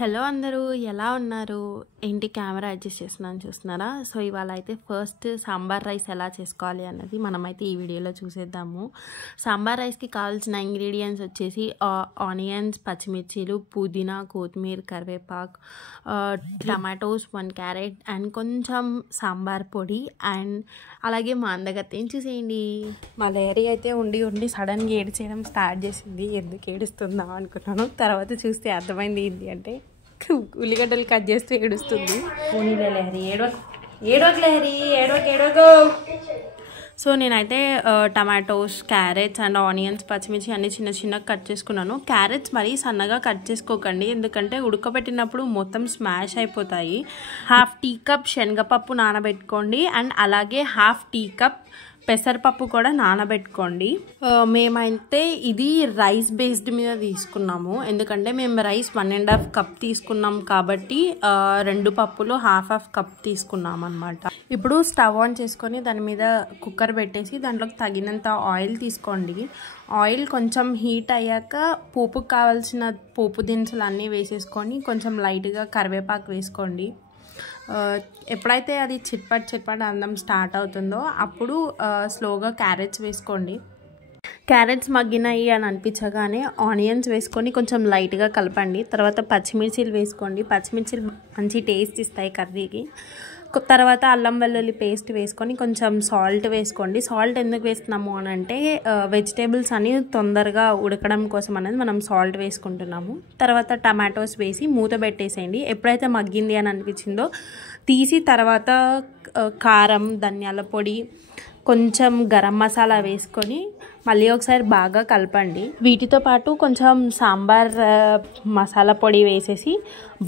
Hello అందరూ ఎలా ఉన్నారు? ఏంటి కెమెరా అడ్జస్ట్ చేస్తున్నాను చూస్తున్నారా? సో ఇవాళ అయితే ఫస్ట్ సాంబార్ రైస్ ఎలా చేసుకోవాలి అన్నది మనమైతే ఈ వీడియోలో చూసేద్దాము. సాంబార్ రైస్కి కావాల్సిన ఇంగ్రీడియంట్స్ వచ్చేసి ఆనియన్స్, పచ్చిమిర్చీలు, పుదీనా, కొత్తిమీర, కరివేపాకు, టమాటోస్, 1 క్యారెట్ అండ్ కొంచెం సాంబార్ పొడి అండ్ అలాగే మా అందగత్తేం చూసేయండి. మా లేరీ అయితే ఉండి సడన్గా ఏడ్చేయడం స్టార్ట్ చేసింది. ఎందుకు ఏడుస్తుందా అనుకున్నాను, తర్వాత చూస్తే అర్థమైంది ఏంటి అంటే ఉల్లిగడ్డలు కట్ చేస్తూ ఏడుస్తుంది. సో నేనైతే టమాటోస్, క్యారెట్స్ అండ్ ఆనియన్స్, పచ్చిమిర్చి అన్ని చిన్న చిన్నగా కట్ చేసుకున్నాను. క్యారెట్స్ మరీ సన్నగా కట్ చేసుకోకండి, ఎందుకంటే ఉడకబెట్టినప్పుడు మొత్తం స్మాష్ అయిపోతాయి. 1/2 టీ కప్ శనగపప్పు నానబెట్టుకోండి అండ్ అలాగే 1/2 టీ కప్ పెసరపప్పు కూడా నానబెట్టుకోండి. మేమైతే ఇది రైస్ బేస్డ్ మీద తీసుకున్నాము, ఎందుకంటే మేము రైస్ 1.5 కప్ తీసుకున్నాం కాబట్టి 2 పప్పులు 1/2 కప్ తీసుకున్నాం అనమాట. ఇప్పుడు స్టవ్ ఆన్ చేసుకొని దాని మీద కుక్కర్ పెట్టేసి దాంట్లోకి తగినంత ఆయిల్ తీసుకోండి. ఆయిల్ కొంచెం హీట్ అయ్యాక పోపుకు కావాల్సిన పోపు దినుసులు అన్నీ వేసేసుకొని కొంచెం లైట్గా కరివేపాకు వేసుకోండి. ఎప్పుడైతే అది చిట్పట్ అందం స్టార్ట్ అవుతుందో అప్పుడు స్లోగా క్యారెట్స్ వేసుకోండి. క్యారెట్స్ మగ్గినాయి అని అనిపించగానే ఆనియన్స్ వేసుకొని కొంచెం లైట్గా కలపండి. తర్వాత పచ్చిమిర్చీలు వేసుకోండి. పచ్చిమిర్చీలు మంచి టేస్ట్ ఇస్తాయి కర్రీకి. తర్వాత అల్లం వెల్లుల్లి పేస్ట్ వేసుకొని కొంచెం సాల్ట్ వేసుకోండి. సాల్ట్ ఎందుకు వేస్తున్నాము అని అంటే వెజిటేబుల్స్ అని తొందరగా ఉడకడం కోసం అనేది మనం సాల్ట్ వేసుకుంటున్నాము. తర్వాత టమాటోస్ వేసి మూత పెట్టేసేయండి. ఎప్పుడైతే మగ్గింది అని అనిపించిందో తీసి తర్వాత కారం, ధనియాల పొడి, కొంచెం గరం మసాలా వేసుకొని మళ్ళీ ఒకసారి బాగా కలపండి. వీటితో పాటు కొంచెం సాంబార్ మసాలా పొడి వేసేసి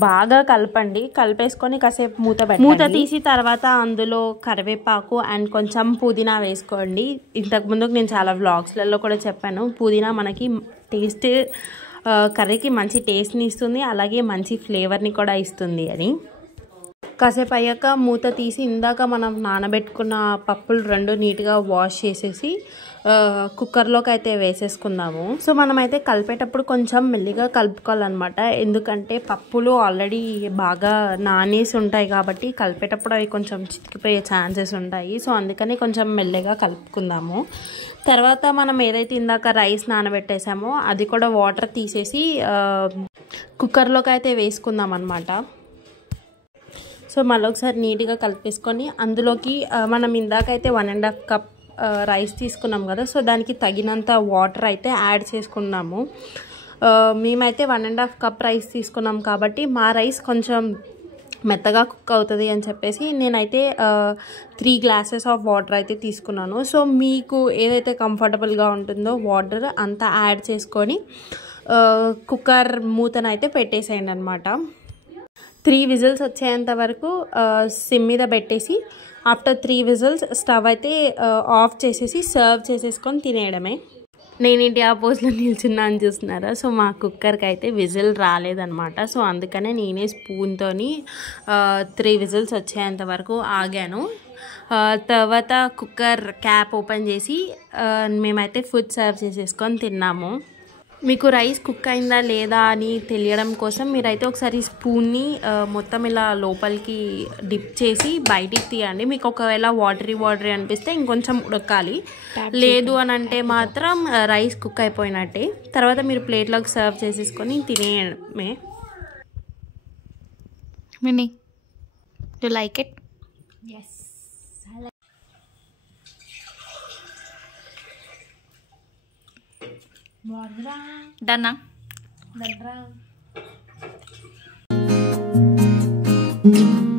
బాగా కలపండి. కలిపేసుకొని కాసేపు మూత తీసి తర్వాత అందులో కరివేపాకు అండ్ కొంచెం పుదీనా వేసుకోండి. ఇంతకుముందు నేను చాలా వ్లాగ్స్లలో కూడా చెప్పాను, పుదీనా మనకి టేస్ట్ కర్రీకి మంచి టేస్ట్ని ఇస్తుంది, అలాగే మంచి ఫ్లేవర్ని కూడా ఇస్తుంది అని. కాసేపు అయ్యాక మూత తీసి ఇందాక మనం నానబెట్టుకున్న పప్పులు 2 నీట్గా వాష్ చేసేసి కుక్కర్లోకి అయితే వేసేసుకుందాము. సో మనమైతే కలిపేటప్పుడు కొంచెం మెల్లిగా కలుపుకోవాలన్నమాట, ఎందుకంటే పప్పులు ఆల్రెడీ బాగా నానేసి ఉంటాయి కాబట్టి కలిపేటప్పుడు అవి కొంచెం చితికిపోయే ఛాన్సెస్ ఉంటాయి. సో అందుకని కొంచెం మెల్లిగా కలుపుకుందాము. తర్వాత మనం ఏదైతే ఇందాక రైస్ నానబెట్టేసామో అది కూడా వాటర్ తీసేసి కుక్కర్లోకి అయితే వేసుకుందాం అన్నమాట. సో మళ్ళీ ఒకసారి నీట్గా కలిపేసుకొని అందులోకి మనం ఇందాకైతే 1.5 కప్ రైస్ తీసుకున్నాం కదా, సో దానికి తగినంత వాటర్ అయితే యాడ్ చేసుకున్నాము. మేమైతే 1.5 కప్ రైస్ తీసుకున్నాం కాబట్టి మా రైస్ కొంచెం మెత్తగా కుక్ అవుతుంది అని చెప్పేసి నేనైతే 3 గ్లాసెస్ ఆఫ్ వాటర్ అయితే తీసుకున్నాను. సో మీకు ఏదైతే కంఫర్టబుల్గా ఉంటుందో వాటర్ అంతా యాడ్ చేసుకొని కుక్కర్ మూతనైతే పెట్టేసేయండి అనమాట. 3 విజిల్స్ వచ్చేంత వరకు సిమ్ మీద పెట్టేసి ఆఫ్టర్ 3 విజిల్స్ స్టవ్ అయితే ఆఫ్ చేసేసి సర్వ్ చేసేసుకొని తినేయడమే. నేనేంటి ఆ పోస్ట్లో నిల్చున్నా అని చూస్తున్నారా? సో మా కుక్కర్కి అయితే విజిల్ రాలేదనమాట. సో అందుకనే నేనే స్పూన్తోని 3 విజిల్స్ వచ్చేంత వరకు ఆగాను. తర్వాత కుక్కర్ క్యాప్ ఓపెన్ చేసి మేమైతే ఫుడ్ సర్వ్ చేసేసుకొని తిన్నాము. మీకు రైస్ కుక్ అయిందా లేదా అని తెలియడం కోసం మీరైతే ఒకసారి స్పూన్ని మొత్తం ఇలా లోపలికి డిప్ చేసి బయటికి తీయండి. మీకు ఒకవేళ వాటరీ అనిపిస్తే ఇంకొంచెం ఉడకాలి, లేదు అని అంటే మాత్రం రైస్ కుక్ అయిపోయినట్టే. తర్వాత మీరు ప్లేట్లోకి సర్వ్ చేసేసుకొని తినేయడమే. Mini, you like it? Yes. డన్నా? డన్.